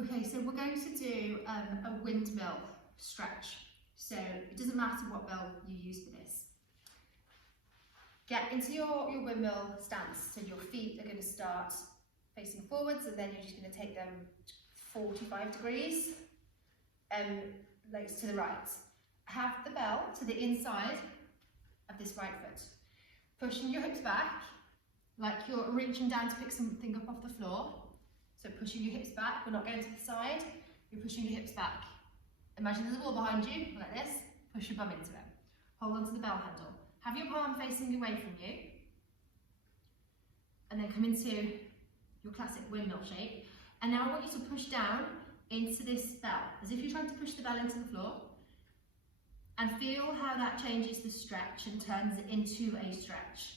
Okay, so we're going to do a windmill stretch. So it doesn't matter what bell you use for this. Get into your windmill stance, so your feet are going to start facing forwards, and then you're just going to take them 45 degrees, legs to the right. Have the bell to the inside of this right foot. Pushing your hips back, like you're reaching down to pick something up off the floor. So pushing your hips back, we're not going to the side, you're pushing your hips back. Imagine there's a wall behind you, like this, push your bum into it. Hold on to the bell handle. Have your palm facing away from you. And then come into your classic windmill shape. And now I want you to push down into this bell, as if you're trying to push the bell into the floor. And feel how that changes the stretch and turns it into a stretch.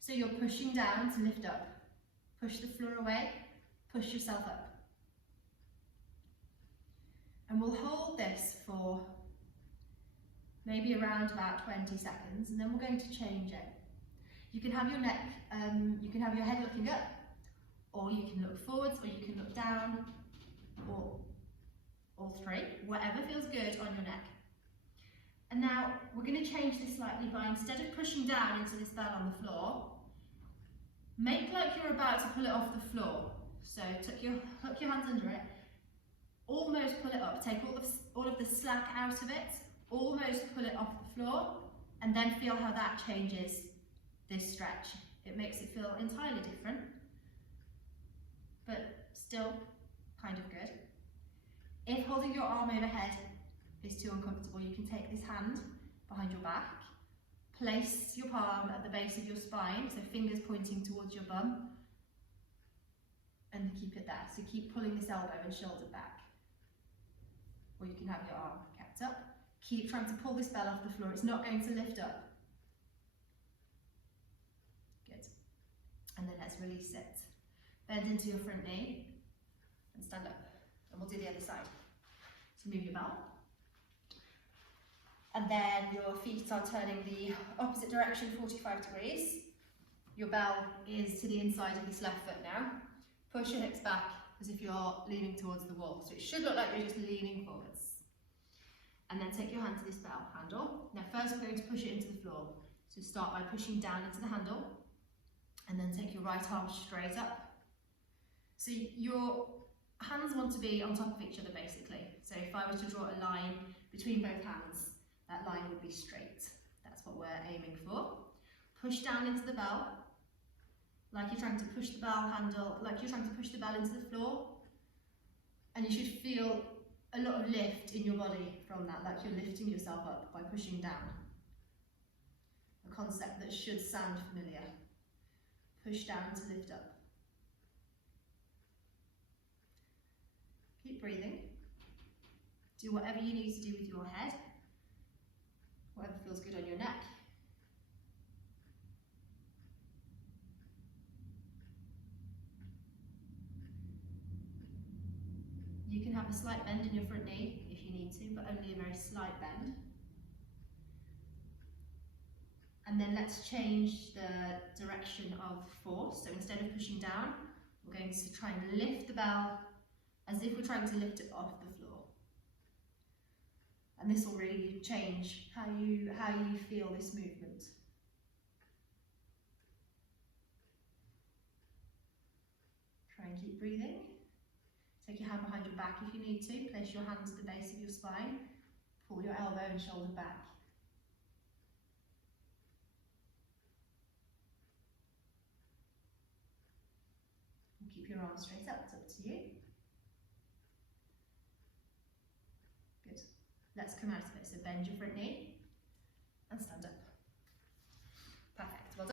So you're pushing down to lift up. Push the floor away, push yourself up. And we'll hold this for maybe around about 20 seconds, and then we're going to change it. You can have your neck, you can have your head looking up, or you can look forwards, or you can look down, or all three, whatever feels good on your neck. And now we're going to change this slightly by, instead of pushing down into this bell on the floor, make like you're about to pull it off the floor. So hook your hands under it, almost pull it up, take all of the slack out of it, almost pull it off the floor, and then feel how that changes this stretch. It makes it feel entirely different, but still kind of good. If holding your arm overhead is too uncomfortable, you can take this hand behind your back, place your palm at the base of your spine, so fingers pointing towards your bum, and keep it there. So keep pulling this elbow and shoulder back. Or you can have your arm kept up. Keep trying to pull this bell off the floor. It's not going to lift up. Good. And then let's release it. Bend into your front knee and stand up. And we'll do the other side. So move your bell. And then your feet are turning the opposite direction, 45 degrees. Your bell is to the inside of this left foot now. Push your hips back as if you're leaning towards the wall. So it should look like you're just leaning forwards. And then take your hand to this bell handle. Now first we're going to push it into the floor. So start by pushing down into the handle, and then take your right arm straight up. So your hands want to be on top of each other basically. So if I was to draw a line between both hands, that line would be straight. That's what we're aiming for. Push down into the bell, like you're trying to push the bell handle, like you're trying to push the bell into the floor. And you should feel a lot of lift in your body from that, like you're lifting yourself up by pushing down. A concept that should sound familiar. Push down to lift up. Keep breathing. Do whatever you need to do with your head. Whatever feels good on your neck. You can have a slight bend in your front knee if you need to, but only a very slight bend. And then let's change the direction of force. So instead of pushing down, we're going to try and lift the bell as if we're trying to lift it off the floor. And this will really change how you feel this movement. Try and keep breathing. Take your hand behind your back if you need to. Place your hand to the base of your spine. Pull your elbow and shoulder back. And keep your arms straight up. It's up to you. Good. Let's come out of it. So bend your front knee and stand up.